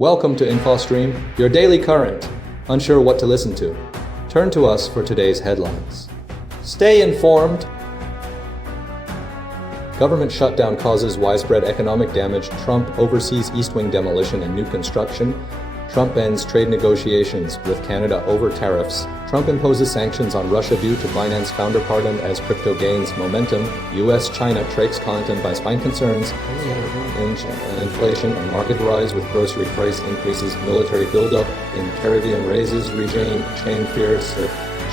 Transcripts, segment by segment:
Welcome to InfoStream, your daily current. Unsure what to listen to? Turn to us for today's headlines. Stay informed. Government shutdown causes widespread economic damage. Trump oversees East Wing demolition and new construction. Trump ends trade negotiations with Canada over tariffs. Trump imposes sanctions on Russia due to Binance founder pardon as crypto gains momentum. U.S.-China trades content by spine concerns. Inflation and market rise with grocery price increases. Military buildup in Caribbean raises regime chain fears.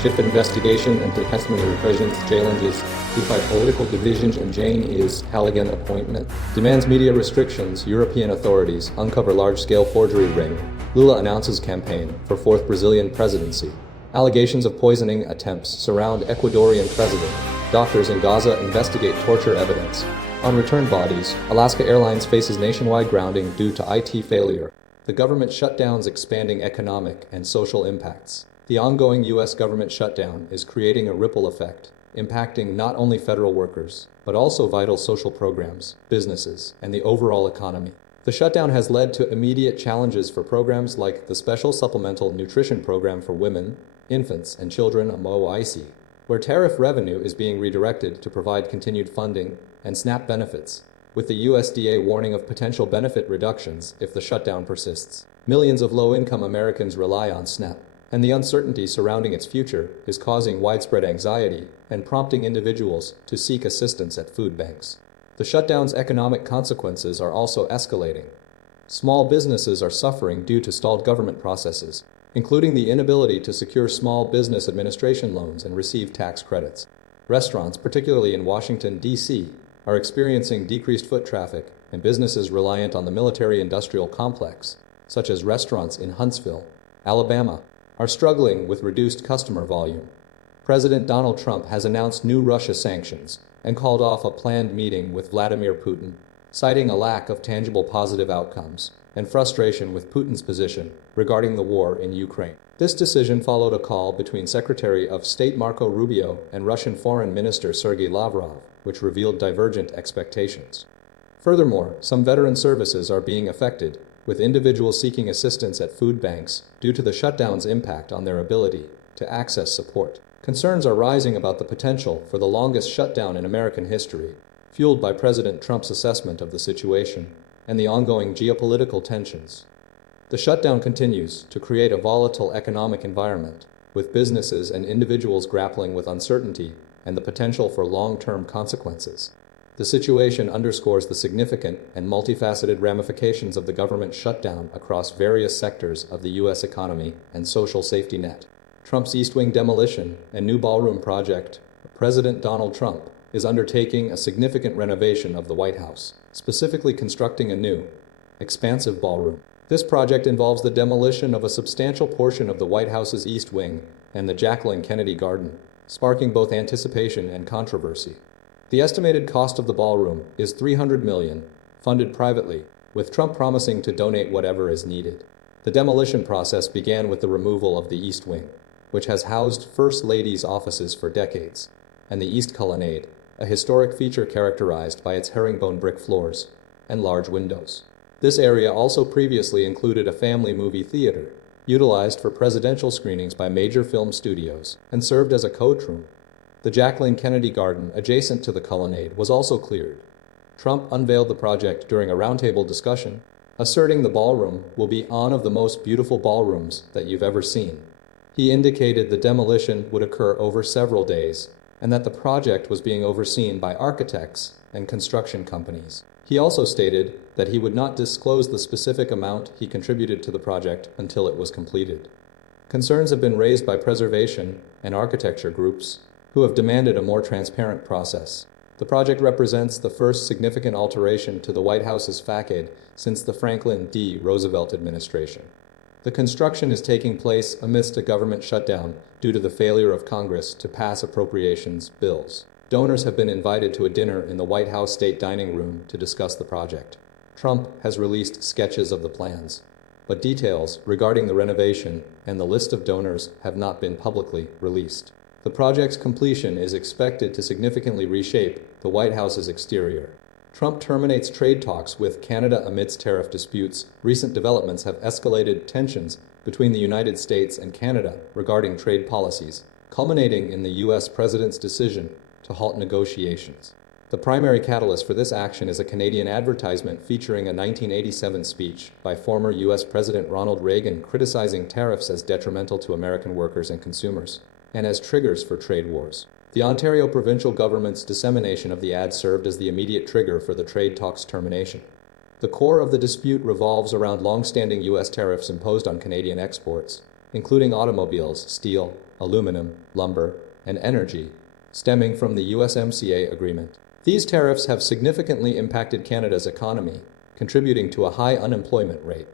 Schiff investigation and detestment repressions. Challenges fight political divisions and Jane is Halligan appointment. Demands media restrictions. European authorities uncover large-scale forgery ring. Lula announces campaign for fourth Brazilian presidency. Allegations of poisoning attempts surround Ecuadorian president. Doctors in Gaza investigate torture evidence. On return bodies, Alaska Airlines faces nationwide grounding due to IT failure. The government shutdown's expanding economic and social impacts. The ongoing U.S. government shutdown is creating a ripple effect, impacting not only federal workers, but also vital social programs, businesses, and the overall economy. The shutdown has led to immediate challenges for programs like the Special Supplemental Nutrition Program for Women, Infants, and Children (MOIC), where tariff revenue is being redirected to provide continued funding, and SNAP benefits, with the USDA warning of potential benefit reductions if the shutdown persists. Millions of low-income Americans rely on SNAP, and the uncertainty surrounding its future is causing widespread anxiety and prompting individuals to seek assistance at food banks. The shutdown's economic consequences are also escalating. Small businesses are suffering due to stalled government processes, including the inability to secure Small Business Administration loans and receive tax credits. Restaurants, particularly in Washington, D.C., are experiencing decreased foot traffic, and businesses reliant on the military-industrial complex, such as restaurants in Huntsville, Alabama, are struggling with reduced customer volume. President Donald Trump has announced new Russia sanctions and called off a planned meeting with Vladimir Putin, citing a lack of tangible positive outcomes and frustration with Putin's position regarding the war in Ukraine. This decision followed a call between Secretary of State Marco Rubio and Russian Foreign Minister Sergei Lavrov, which revealed divergent expectations. Furthermore, some veteran services are being affected, with individuals seeking assistance at food banks due to the shutdown's impact on their ability to access support. Concerns are rising about the potential for the longest shutdown in American history, fueled by President Trump's assessment of the situation and the ongoing geopolitical tensions. The shutdown continues to create a volatile economic environment, with businesses and individuals grappling with uncertainty and the potential for long-term consequences. The situation underscores the significant and multifaceted ramifications of the government shutdown across various sectors of the U.S. economy and social safety net. Trump's East Wing demolition and new Ballroom project. President Donald Trump is undertaking a significant renovation of the White House, specifically constructing a new, expansive ballroom. This project involves the demolition of a substantial portion of the White House's East Wing and the Jacqueline Kennedy Garden, sparking both anticipation and controversy. The estimated cost of the ballroom is $300 million, funded privately, with Trump promising to donate whatever is needed. The demolition process began with the removal of the East Wing, which has housed First Lady's offices for decades, and the East Colonnade, a historic feature characterized by its herringbone brick floors and large windows. This area also previously included a family movie theater, utilized for presidential screenings by major film studios, and served as a courtroom. The Jacqueline Kennedy Garden, adjacent to the colonnade, was also cleared. Trump unveiled the project during a roundtable discussion, asserting the ballroom will be one of the most beautiful ballrooms that you've ever seen. He indicated the demolition would occur over several days, and that the project was being overseen by architects and construction companies. He also stated that he would not disclose the specific amount he contributed to the project until it was completed. Concerns have been raised by preservation and architecture groups, who have demanded a more transparent process. The project represents the first significant alteration to the White House's facade since the Franklin D. Roosevelt administration. The construction is taking place amidst a government shutdown due to the failure of Congress to pass appropriations bills. Donors have been invited to a dinner in the White House State Dining Room to discuss the project. Trump has released sketches of the plans, but details regarding the renovation and the list of donors have not been publicly released. The project's completion is expected to significantly reshape the White House's exterior, Trump terminates trade talks with Canada amidst tariff disputes. Recent developments have escalated tensions between the United States and Canada regarding trade policies, culminating in the U.S. President's decision to halt negotiations. The primary catalyst for this action is a Canadian advertisement featuring a 1987 speech by former U.S. President Ronald Reagan criticizing tariffs as detrimental to American workers and consumers, and as triggers for trade wars. The Ontario provincial government's dissemination of the ad served as the immediate trigger for the trade talks' termination. The core of the dispute revolves around long-standing U.S. tariffs imposed on Canadian exports, including automobiles, steel, aluminum, lumber, and energy, stemming from the USMCA agreement. These tariffs have significantly impacted Canada's economy, contributing to a high unemployment rate.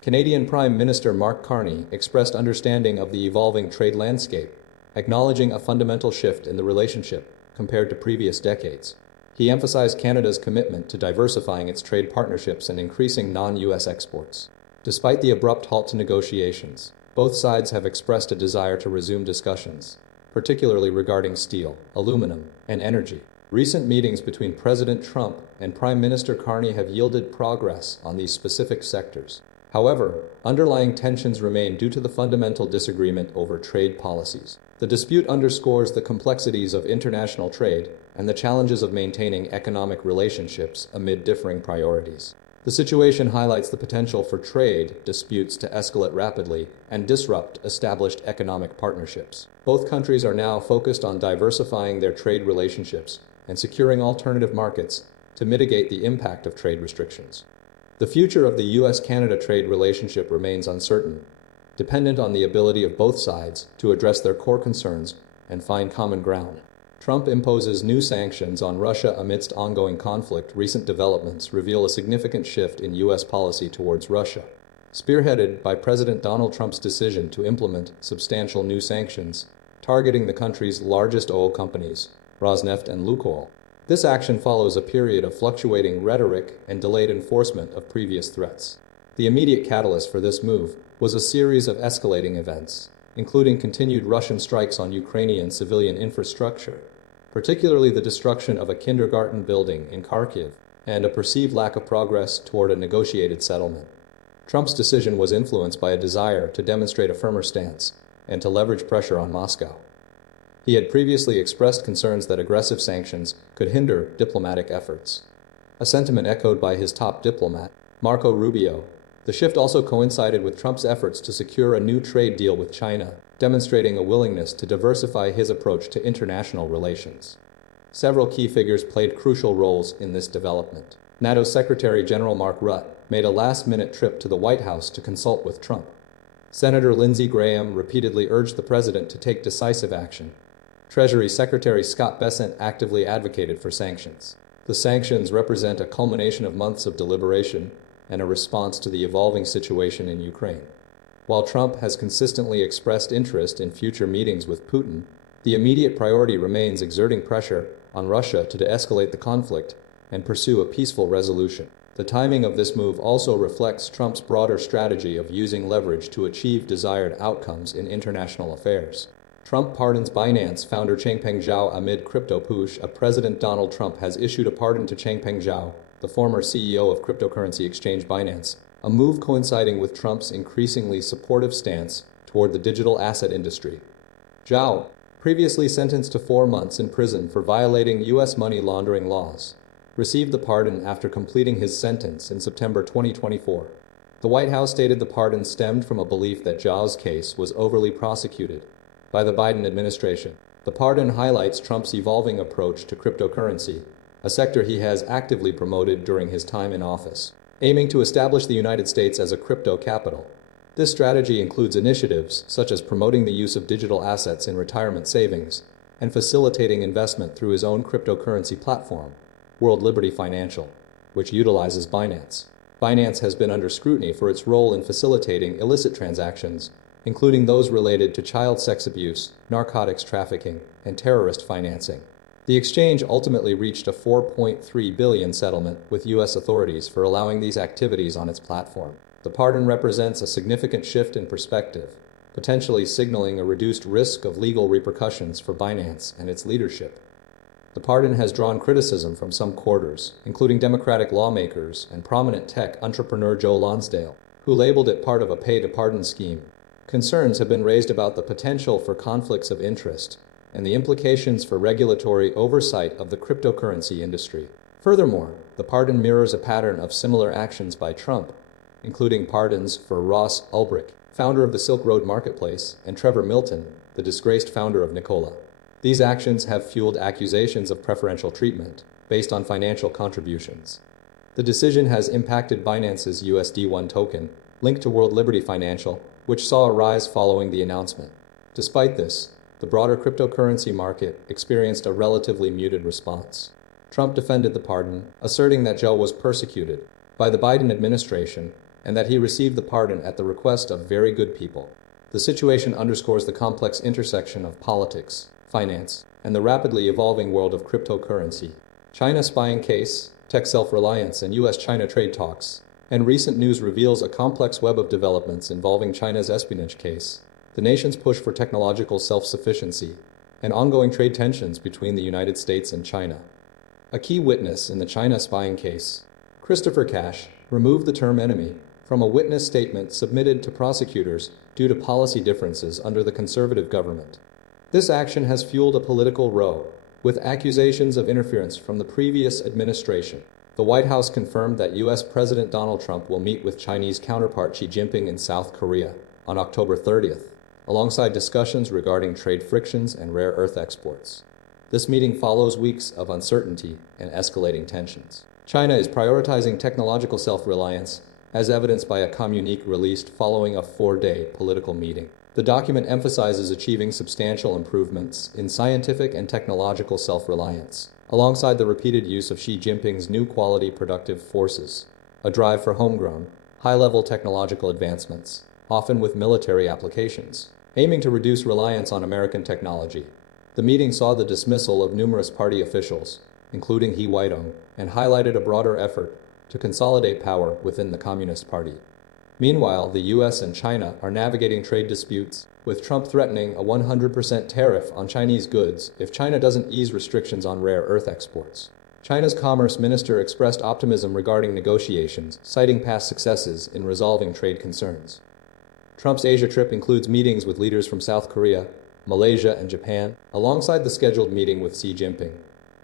Canadian Prime Minister Mark Carney expressed understanding of the evolving trade landscape, acknowledging a fundamental shift in the relationship compared to previous decades. He emphasized Canada's commitment to diversifying its trade partnerships and increasing non-U.S. exports. Despite the abrupt halt to negotiations, both sides have expressed a desire to resume discussions, particularly regarding steel, aluminum, and energy. Recent meetings between President Trump and Prime Minister Carney have yielded progress on these specific sectors. However, underlying tensions remain due to the fundamental disagreement over trade policies. The dispute underscores the complexities of international trade and the challenges of maintaining economic relationships amid differing priorities. The situation highlights the potential for trade disputes to escalate rapidly and disrupt established economic partnerships. Both countries are now focused on diversifying their trade relationships and securing alternative markets to mitigate the impact of trade restrictions. The future of the U.S.-Canada trade relationship remains uncertain, dependent on the ability of both sides to address their core concerns and find common ground. Trump imposes new sanctions on Russia amidst ongoing conflict. Recent developments reveal a significant shift in U.S. policy towards Russia, spearheaded by President Donald Trump's decision to implement substantial new sanctions targeting the country's largest oil companies, Rosneft and Lukoil. This action follows a period of fluctuating rhetoric and delayed enforcement of previous threats. The immediate catalyst for this move was a series of escalating events, including continued Russian strikes on Ukrainian civilian infrastructure, particularly the destruction of a kindergarten building in Kharkiv, and a perceived lack of progress toward a negotiated settlement. Trump's decision was influenced by a desire to demonstrate a firmer stance and to leverage pressure on Moscow. He had previously expressed concerns that aggressive sanctions could hinder diplomatic efforts, a sentiment echoed by his top diplomat, Marco Rubio. The shift also coincided with Trump's efforts to secure a new trade deal with China, demonstrating a willingness to diversify his approach to international relations. Several key figures played crucial roles in this development. NATO Secretary General Mark Rutte made a last-minute trip to the White House to consult with Trump. Senator Lindsey Graham repeatedly urged the president to take decisive action. Treasury Secretary Scott Bessent actively advocated for sanctions. The sanctions represent a culmination of months of deliberation and a response to the evolving situation in Ukraine. While Trump has consistently expressed interest in future meetings with Putin, the immediate priority remains exerting pressure on Russia to de-escalate the conflict and pursue a peaceful resolution. The timing of this move also reflects Trump's broader strategy of using leverage to achieve desired outcomes in international affairs. Trump pardons Binance founder Changpeng Zhao amid crypto push. President Donald Trump has issued a pardon to Changpeng Zhao, the former CEO of cryptocurrency exchange Binance, a move coinciding with Trump's increasingly supportive stance toward the digital asset industry. Zhao, previously sentenced to 4 months in prison for violating U.S. money laundering laws, received the pardon after completing his sentence in September 2024. The White House stated the pardon stemmed from a belief that Zhao's case was overly prosecuted by the Biden administration. The pardon highlights Trump's evolving approach to cryptocurrency, a sector he has actively promoted during his time in office, aiming to establish the United States as a crypto capital. This strategy includes initiatives such as promoting the use of digital assets in retirement savings and facilitating investment through his own cryptocurrency platform, World Liberty Financial, which utilizes Binance. Binance has been under scrutiny for its role in facilitating illicit transactions, including those related to child sex abuse, narcotics trafficking, and terrorist financing. The exchange ultimately reached a $4.3 billion settlement with U.S. authorities for allowing these activities on its platform. The pardon represents a significant shift in perspective, potentially signaling a reduced risk of legal repercussions for Binance and its leadership. The pardon has drawn criticism from some quarters, including Democratic lawmakers and prominent tech entrepreneur Joe Lonsdale, who labeled it part of a pay-to-pardon scheme. Concerns have been raised about the potential for conflicts of interest and the implications for regulatory oversight of the cryptocurrency industry. Furthermore, the pardon mirrors a pattern of similar actions by Trump, including pardons for Ross Ulbricht, founder of the Silk Road Marketplace, and Trevor Milton, the disgraced founder of Nikola. These actions have fueled accusations of preferential treatment based on financial contributions. The decision has impacted Binance's USD1 token, linked to World Liberty Financial, which saw a rise following the announcement. Despite this, the broader cryptocurrency market experienced a relatively muted response. Trump defended the pardon, asserting that Zhao was persecuted by the Biden administration and that he received the pardon at the request of very good people. The situation underscores the complex intersection of politics, finance, and the rapidly evolving world of cryptocurrency. China spying case, tech self-reliance, and U.S.-China trade talks. And recent news reveals a complex web of developments involving China's espionage case, the nation's push for technological self-sufficiency, and ongoing trade tensions between the United States and China. A key witness in the China spying case, Christopher Cash, removed the term enemy from a witness statement submitted to prosecutors due to policy differences under the conservative government. This action has fueled a political row, with accusations of interference from the previous administration. The White House confirmed that U.S. President Donald Trump will meet with Chinese counterpart Xi Jinping in South Korea on October 30th, alongside discussions regarding trade frictions and rare earth exports. This meeting follows weeks of uncertainty and escalating tensions. China is prioritizing technological self-reliance, as evidenced by a communique released following a 4-day political meeting. The document emphasizes achieving substantial improvements in scientific and technological self-reliance, alongside the repeated use of Xi Jinping's new quality productive forces, a drive for homegrown, high-level technological advancements, often with military applications, aiming to reduce reliance on American technology. The meeting saw the dismissal of numerous party officials, including He Weidong, and highlighted a broader effort to consolidate power within the Communist Party. Meanwhile, the U.S. and China are navigating trade disputes, with Trump threatening a 100% tariff on Chinese goods if China doesn't ease restrictions on rare earth exports. China's Commerce Minister expressed optimism regarding negotiations, citing past successes in resolving trade concerns. Trump's Asia trip includes meetings with leaders from South Korea, Malaysia, and Japan, alongside the scheduled meeting with Xi Jinping.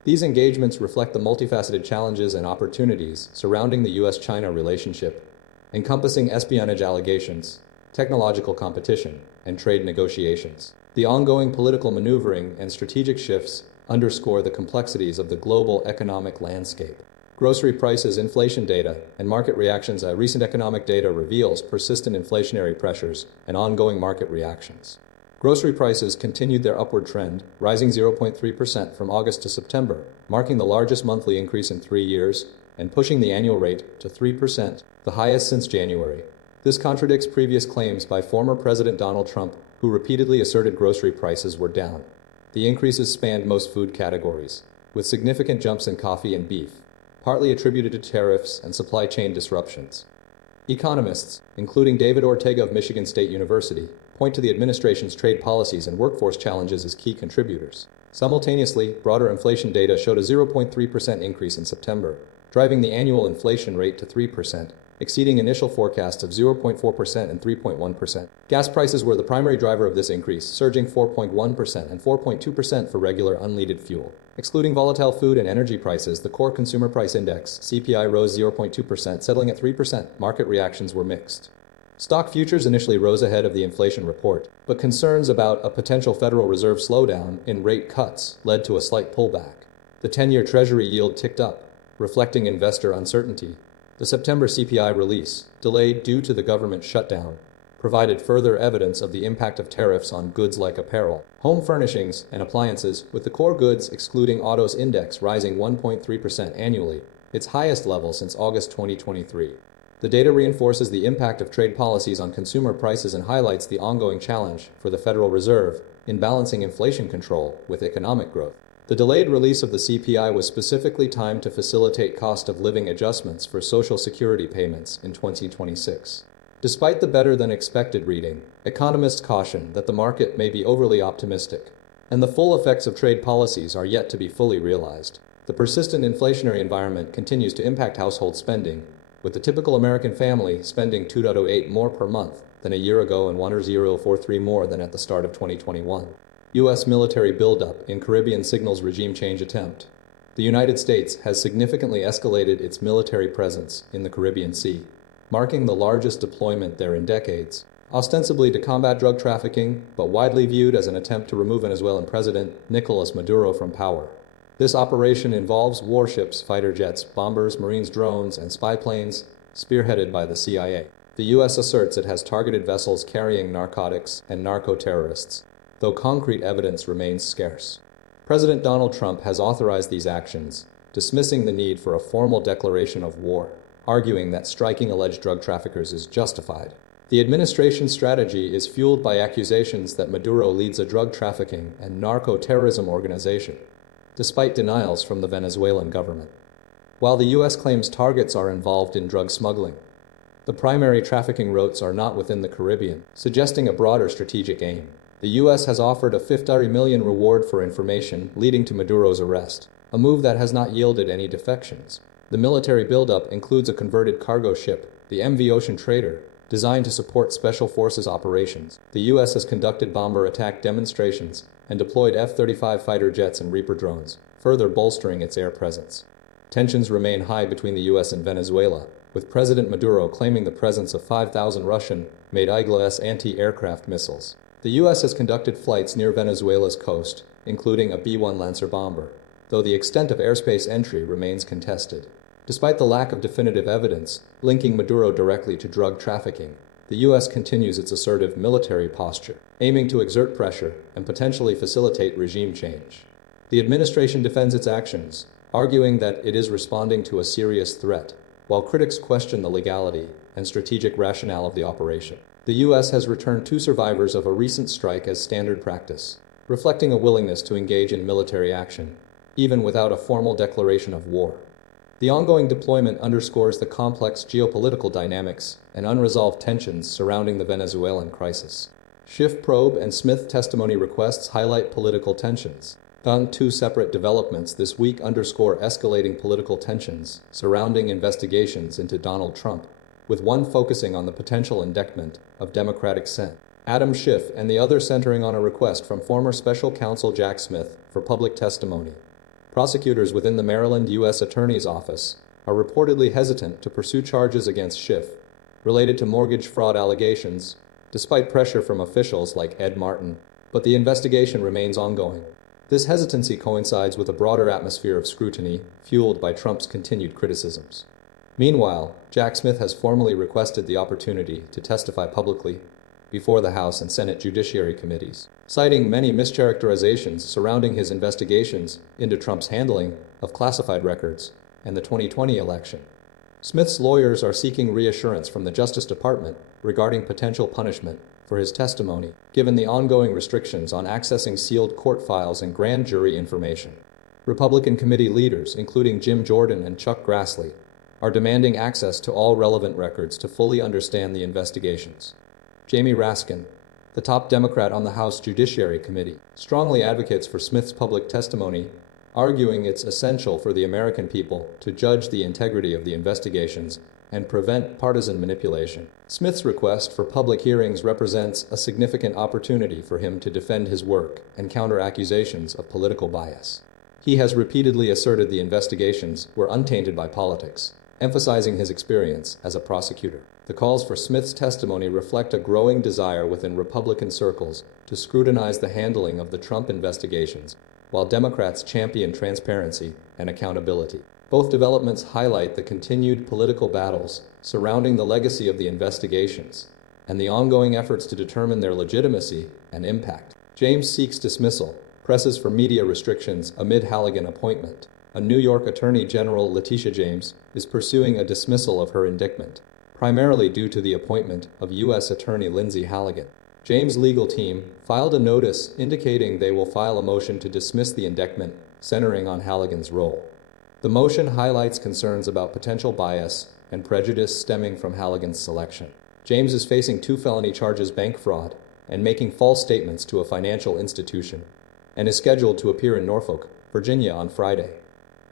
These engagements reflect the multifaceted challenges and opportunities surrounding the U.S.-China relationship, encompassing espionage allegations, technological competition, and trade negotiations. The ongoing political maneuvering and strategic shifts underscore the complexities of the global economic landscape. Grocery prices, inflation data, and market reactions. Recent economic data reveals persistent inflationary pressures and ongoing market reactions. Grocery prices continued their upward trend, rising 0.3% from August to September, marking the largest monthly increase in 3 years and pushing the annual rate to 3%, the highest since January. This contradicts previous claims by former President Donald Trump, who repeatedly asserted grocery prices were down. The increases spanned most food categories, with significant jumps in coffee and beef, partly attributed to tariffs and supply chain disruptions. Economists, including David Ortega of Michigan State University, point to the administration's trade policies and workforce challenges as key contributors. Simultaneously, broader inflation data showed a 0.3% increase in September, driving the annual inflation rate to 3%, exceeding initial forecasts of 0.4% and 3.1%. Gas prices were the primary driver of this increase, surging 4.1% and 4.2% for regular unleaded fuel. Excluding volatile food and energy prices, the core consumer price index, CPI, rose 0.2%, settling at 3%. Market reactions were mixed. Stock futures initially rose ahead of the inflation report, but concerns about a potential Federal Reserve slowdown in rate cuts led to a slight pullback. The 10-year Treasury yield ticked up, reflecting investor uncertainty. The September CPI release, delayed due to the government shutdown, provided further evidence of the impact of tariffs on goods like apparel, home furnishings, and appliances, with the core goods excluding autos index rising 1.3% annually, its highest level since August 2023. The data reinforces the impact of trade policies on consumer prices and highlights the ongoing challenge for the Federal Reserve in balancing inflation control with economic growth. The delayed release of the CPI was specifically timed to facilitate cost of living adjustments for Social Security payments in 2026. Despite the better-than-expected reading, economists caution that the market may be overly optimistic. and the full effects of trade policies are yet to be fully realized. The persistent inflationary environment continues to impact household spending, with the typical American family spending $2.08 more per month than a year ago and $1.043 more than at the start of 2021. U.S. military buildup in Caribbean signals regime change attempt. The United States has significantly escalated its military presence in the Caribbean Sea, marking the largest deployment there in decades, ostensibly to combat drug trafficking, but widely viewed as an attempt to remove Venezuelan President Nicolas Maduro from power. This operation involves warships, fighter jets, bombers, Marines, drones, and spy planes, spearheaded by the CIA. The U.S. asserts it has targeted vessels carrying narcotics and narco-terrorists, though concrete evidence remains scarce. President Donald Trump has authorized these actions, dismissing the need for a formal declaration of war, arguing that striking alleged drug traffickers is justified. The administration's strategy is fueled by accusations that Maduro leads a drug trafficking and narco-terrorism organization, despite denials from the Venezuelan government. While the U.S. claims targets are involved in drug smuggling, the primary trafficking routes are not within the Caribbean, suggesting a broader strategic aim. The U.S. has offered a $50 million reward for information leading to Maduro's arrest, a move that has not yielded any defections. The military buildup includes a converted cargo ship, the MV Ocean Trader, designed to support Special Forces operations. The U.S. has conducted bomber attack demonstrations and deployed F-35 fighter jets and Reaper drones, further bolstering its air presence. Tensions remain high between the U.S. and Venezuela, with President Maduro claiming the presence of 5,000 Russian-made Igla-S anti-aircraft missiles. The U.S. has conducted flights near Venezuela's coast, including a B-1 Lancer bomber, though the extent of airspace entry remains contested. Despite the lack of definitive evidence linking Maduro directly to drug trafficking, the U.S. continues its assertive military posture, aiming to exert pressure and potentially facilitate regime change. The administration defends its actions, arguing that it is responding to a serious threat, while critics question the legality and strategic rationale of the operation. The U.S. has returned 2 survivors of a recent strike as standard practice, reflecting a willingness to engage in military action, even without a formal declaration of war. The ongoing deployment underscores the complex geopolitical dynamics and unresolved tensions surrounding the Venezuelan crisis. Schiff probe and Smith testimony requests highlight political tensions. 2 separate developments this week underscore escalating political tensions surrounding investigations into Donald Trump, with one focusing on the potential indictment of Democratic Sen. Adam Schiff and the other centering on a request from former special counsel Jack Smith for public testimony. Prosecutors within the Maryland U.S. Attorney's Office are reportedly hesitant to pursue charges against Schiff related to mortgage fraud allegations, despite pressure from officials like Ed Martin, but the investigation remains ongoing. This hesitancy coincides with a broader atmosphere of scrutiny fueled by Trump's continued criticisms. Meanwhile, Jack Smith has formally requested the opportunity to testify publicly before the House and Senate Judiciary Committees, citing many mischaracterizations surrounding his investigations into Trump's handling of classified records and the 2020 election. Smith's lawyers are seeking reassurance from the Justice Department regarding potential punishment for his testimony, given the ongoing restrictions on accessing sealed court files and grand jury information. Republican committee leaders, including Jim Jordan and Chuck Grassley, are demanding access to all relevant records to fully understand the investigations. Jamie Raskin, the top Democrat on the House Judiciary Committee, strongly advocates for Smith's public testimony, arguing it's essential for the American people to judge the integrity of the investigations and prevent partisan manipulation. Smith's request for public hearings represents a significant opportunity for him to defend his work and counter accusations of political bias. He has repeatedly asserted the investigations were untainted by politics, emphasizing his experience as a prosecutor. The calls for Smith's testimony reflect a growing desire within Republican circles to scrutinize the handling of the Trump investigations, while Democrats champion transparency and accountability. Both developments highlight the continued political battles surrounding the legacy of the investigations and the ongoing efforts to determine their legitimacy and impact. James seeks dismissal, presses for media restrictions amid Halligan appointment. A New York Attorney General, Letitia James, is pursuing a dismissal of her indictment, primarily due to the appointment of U.S. Attorney Lindsay Halligan. James' legal team filed a notice indicating they will file a motion to dismiss the indictment centering on Halligan's role. The motion highlights concerns about potential bias and prejudice stemming from Halligan's selection. James is facing 2 felony charges: bank fraud and making false statements to a financial institution, and is scheduled to appear in Norfolk, Virginia on Friday.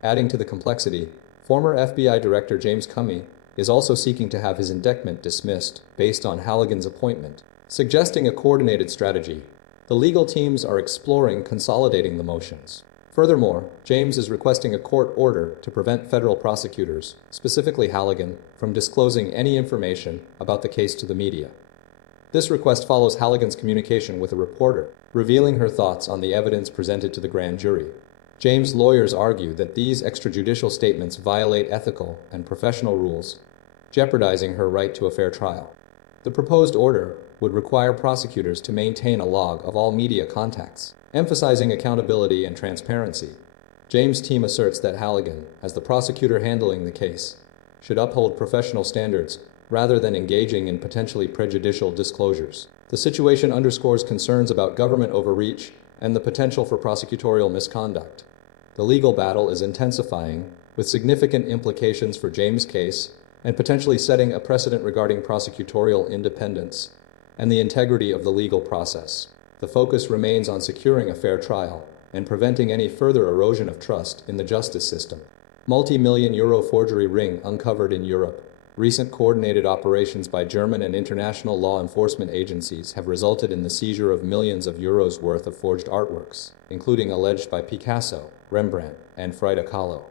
Adding to the complexity, former FBI Director James Comey is also seeking to have his indictment dismissed based on Halligan's appointment, suggesting a coordinated strategy. The legal teams are exploring consolidating the motions. Furthermore, James is requesting a court order to prevent federal prosecutors, specifically Halligan, from disclosing any information about the case to the media. This request follows Halligan's communication with a reporter, revealing her thoughts on the evidence presented to the grand jury. James' lawyers argue that these extrajudicial statements violate ethical and professional rules, jeopardizing her right to a fair trial. The proposed order would require prosecutors to maintain a log of all media contacts, emphasizing accountability and transparency. James' team asserts that Halligan, as the prosecutor handling the case, should uphold professional standards rather than engaging in potentially prejudicial disclosures. The situation underscores concerns about government overreach and the potential for prosecutorial misconduct. The legal battle is intensifying, with significant implications for James' case and potentially setting a precedent regarding prosecutorial independence and the integrity of the legal process. The focus remains on securing a fair trial and preventing any further erosion of trust in the justice system. Multi-million euro forgery ring uncovered in Europe. Recent coordinated operations by German and international law enforcement agencies have resulted in the seizure of millions of euros worth of forged artworks, including alleged by Picasso, Rembrandt, and Frida Kahlo.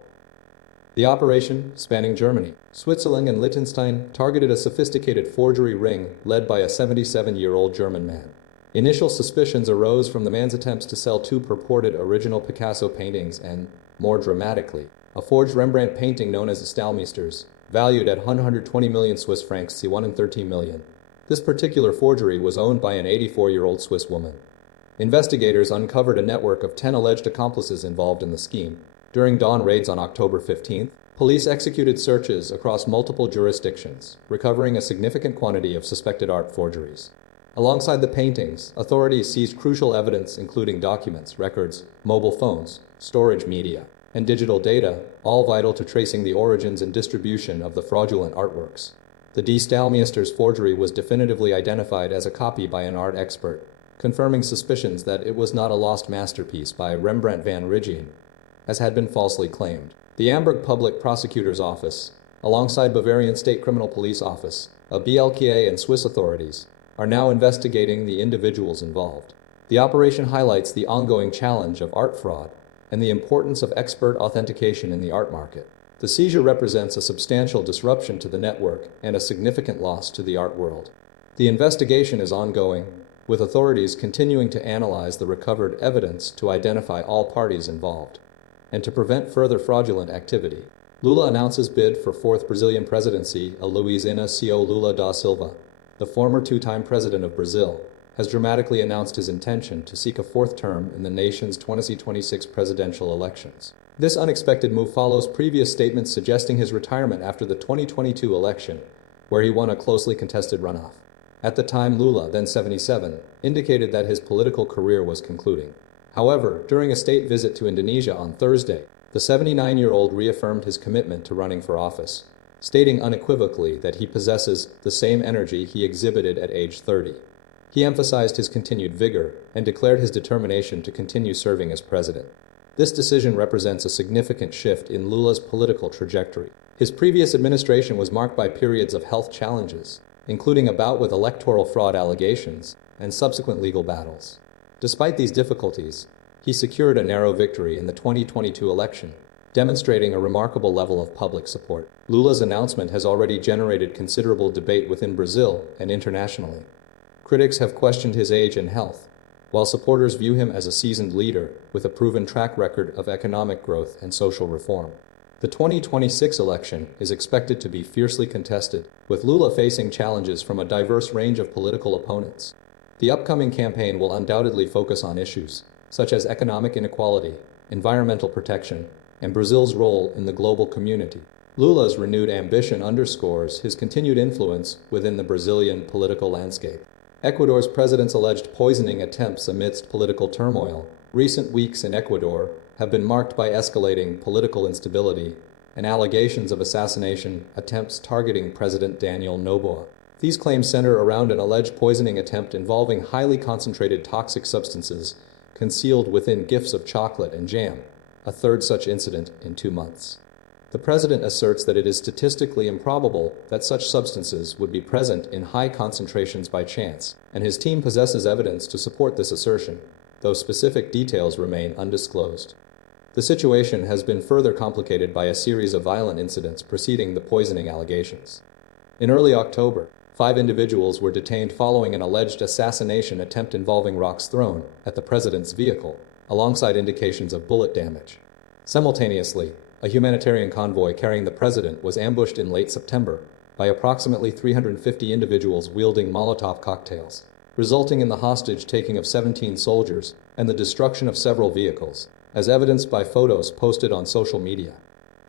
The operation, spanning Germany, Switzerland, and Liechtenstein, targeted a sophisticated forgery ring led by a 77-year-old German man. Initial suspicions arose from the man's attempts to sell two purported original Picasso paintings and, more dramatically, a forged Rembrandt painting known as the Stahlmeisters, valued at 120 million Swiss francs, C113 million. This particular forgery was owned by an 84-year-old Swiss woman. Investigators uncovered a network of 10 alleged accomplices involved in the scheme. During dawn raids on October 15th, police executed searches across multiple jurisdictions, recovering a significant quantity of suspected art forgeries. Alongside the paintings, authorities seized crucial evidence including documents, records, mobile phones, storage media, and digital data, all vital to tracing the origins and distribution of the fraudulent artworks. The Die Stahlmeisters forgery was definitively identified as a copy by an art expert, confirming suspicions that it was not a lost masterpiece by Rembrandt van Rijn, as had been falsely claimed. The Hamburg Public Prosecutor's Office, alongside Bavarian State Criminal Police Office, a BLKA, and Swiss authorities, are now investigating the individuals involved. The operation highlights the ongoing challenge of art fraud and the importance of expert authentication in the art market. The seizure represents a substantial disruption to the network and a significant loss to the art world. The investigation is ongoing, with authorities continuing to analyze the recovered evidence to identify all parties involved and to prevent further fraudulent activity. Lula announces bid for fourth Brazilian presidency. Luiz Inácio Lula da Silva, the former two-time president of Brazil, has dramatically announced his intention to seek a fourth term in the nation's 2026 presidential elections. This unexpected move follows previous statements suggesting his retirement after the 2022 election, where he won a closely contested runoff. At the time, Lula, then 77, indicated that his political career was concluding. However, during a state visit to Indonesia on Thursday, the 79-year-old reaffirmed his commitment to running for office, stating unequivocally that he possesses the same energy he exhibited at age 30. He emphasized his continued vigor and declared his determination to continue serving as president. This decision represents a significant shift in Lula's political trajectory. His previous administration was marked by periods of health challenges, including a bout with electoral fraud allegations and subsequent legal battles. Despite these difficulties, he secured a narrow victory in the 2022 election, demonstrating a remarkable level of public support. Lula's announcement has already generated considerable debate within Brazil and internationally. Critics have questioned his age and health, while supporters view him as a seasoned leader with a proven track record of economic growth and social reform. The 2026 election is expected to be fiercely contested, with Lula facing challenges from a diverse range of political opponents. The upcoming campaign will undoubtedly focus on issues such as economic inequality, environmental protection, and Brazil's role in the global community. Lula's renewed ambition underscores his continued influence within the Brazilian political landscape. Ecuador's president's alleged poisoning attempts amidst political turmoil. Recent weeks in Ecuador have been marked by escalating political instability and allegations of assassination attempts targeting President Daniel Noboa. These claims center around an alleged poisoning attempt involving highly concentrated toxic substances concealed within gifts of chocolate and jam, a third such incident in 2 months. The president asserts that it is statistically improbable that such substances would be present in high concentrations by chance, and his team possesses evidence to support this assertion, though specific details remain undisclosed. The situation has been further complicated by a series of violent incidents preceding the poisoning allegations. In early October, 5 individuals were detained following an alleged assassination attempt involving rocks thrown at the president's vehicle, alongside indications of bullet damage. Simultaneously, a humanitarian convoy carrying the president was ambushed in late September by approximately 350 individuals wielding Molotov cocktails, resulting in the hostage-taking of 17 soldiers and the destruction of several vehicles, as evidenced by photos posted on social media.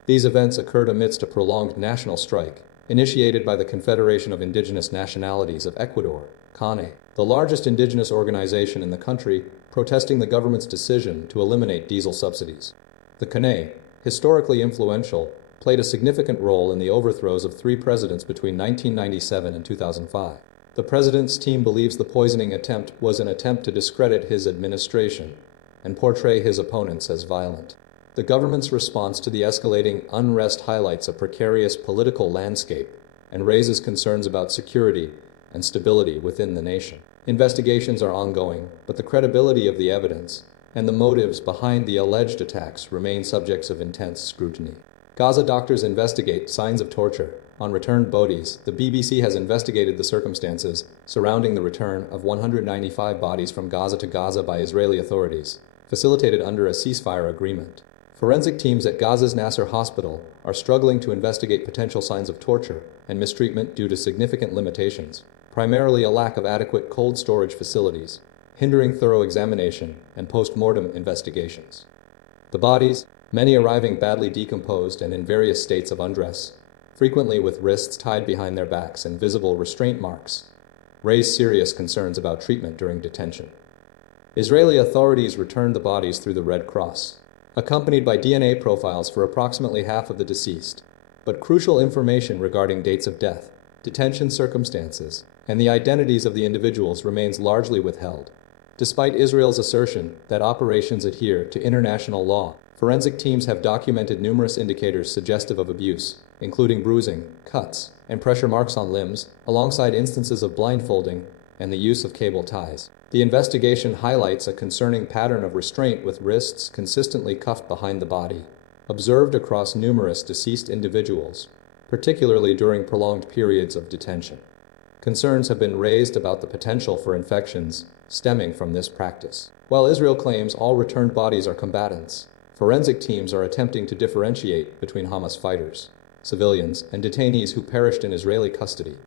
These events occurred amidst a prolonged national strike, initiated by the Confederation of Indigenous Nationalities of Ecuador, CONE, the largest indigenous organization in the country, protesting the government's decision to eliminate diesel subsidies. The CONE, historically influential, played a significant role in the overthrows of 3 presidents between 1997 and 2005. The president's team believes the poisoning attempt was an attempt to discredit his administration and portray his opponents as violent. The government's response to the escalating unrest highlights a precarious political landscape and raises concerns about security and stability within the nation. Investigations are ongoing, but the credibility of the evidence and the motives behind the alleged attacks remain subjects of intense scrutiny. Gaza doctors investigate signs of torture on returned bodies. The BBC has investigated the circumstances surrounding the return of 195 bodies from Gaza to Gaza by Israeli authorities, facilitated under a ceasefire agreement. Forensic teams at Gaza's Nasser hospital are struggling to investigate potential signs of torture and mistreatment due to significant limitations, primarily a lack of adequate cold storage facilities, hindering thorough examination and post-mortem investigations. The bodies, many arriving badly decomposed and in various states of undress, frequently with wrists tied behind their backs and visible restraint marks, raise serious concerns about treatment during detention. Israeli authorities returned the bodies through the Red Cross, accompanied by DNA profiles for approximately half of the deceased, but crucial information regarding dates of death, detention circumstances, and the identities of the individuals remains largely withheld. Despite Israel's assertion that operations adhere to international law, forensic teams have documented numerous indicators suggestive of abuse, including bruising, cuts, and pressure marks on limbs, alongside instances of blindfolding and the use of cable ties. The investigation highlights a concerning pattern of restraint with wrists consistently cuffed behind the body, observed across numerous deceased individuals, particularly during prolonged periods of detention. Concerns have been raised about the potential for infections stemming from this practice. While Israel claims all returned bodies are combatants, forensic teams are attempting to differentiate between Hamas fighters, civilians, and detainees who perished in Israeli custody.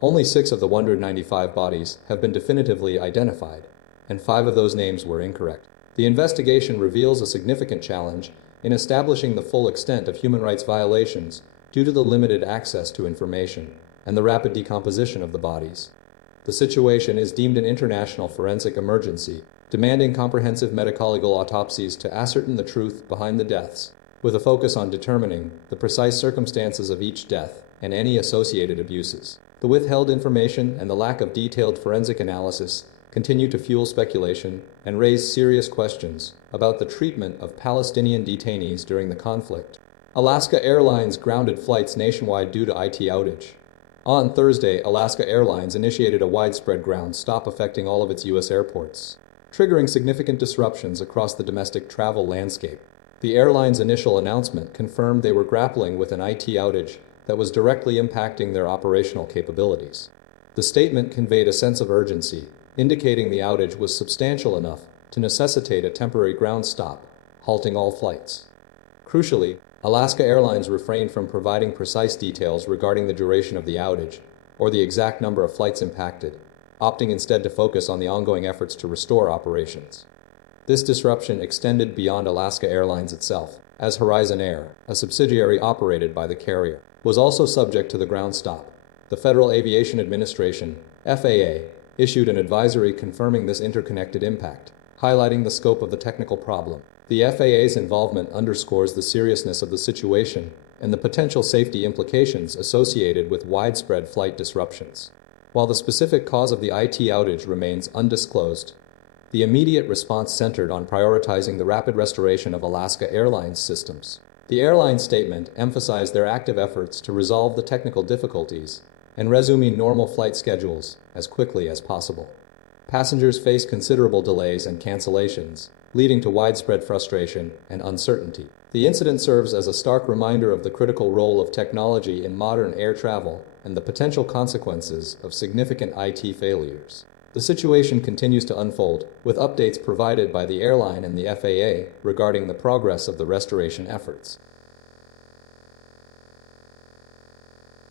Only 6 of the 195 bodies have been definitively identified, and 5 of those names were incorrect. The investigation reveals a significant challenge in establishing the full extent of human rights violations due to the limited access to information and the rapid decomposition of the bodies. The situation is deemed an international forensic emergency, demanding comprehensive medico-legal autopsies to ascertain the truth behind the deaths, with a focus on determining the precise circumstances of each death and any associated abuses. The withheld information and the lack of detailed forensic analysis continue to fuel speculation and raise serious questions about the treatment of Palestinian detainees during the conflict. Alaska Airlines grounded flights nationwide due to IT outage. On Thursday, Alaska Airlines initiated a widespread ground stop affecting all of its U.S. airports, triggering significant disruptions across the domestic travel landscape. The airline's initial announcement confirmed they were grappling with an IT outage that was directly impacting their operational capabilities. The statement conveyed a sense of urgency, indicating the outage was substantial enough to necessitate a temporary ground stop, halting all flights. Crucially, Alaska Airlines refrained from providing precise details regarding the duration of the outage or the exact number of flights impacted, opting instead to focus on the ongoing efforts to restore operations. This disruption extended beyond Alaska Airlines itself, as Horizon Air, a subsidiary operated by the carrier, was also subject to the ground stop. The Federal Aviation Administration, FAA, issued an advisory confirming this interconnected impact, highlighting the scope of the technical problem. The FAA's involvement underscores the seriousness of the situation and the potential safety implications associated with widespread flight disruptions. While the specific cause of the IT outage remains undisclosed, The immediate response centered on prioritizing the rapid restoration of Alaska Airlines systems. The airline statement emphasized their active efforts to resolve the technical difficulties and resuming normal flight schedules as quickly as possible. Passengers face considerable delays and cancellations, leading to widespread frustration and uncertainty. The incident serves as a stark reminder of the critical role of technology in modern air travel and the potential consequences of significant IT failures. The situation continues to unfold, with updates provided by the airline and the FAA regarding the progress of the restoration efforts.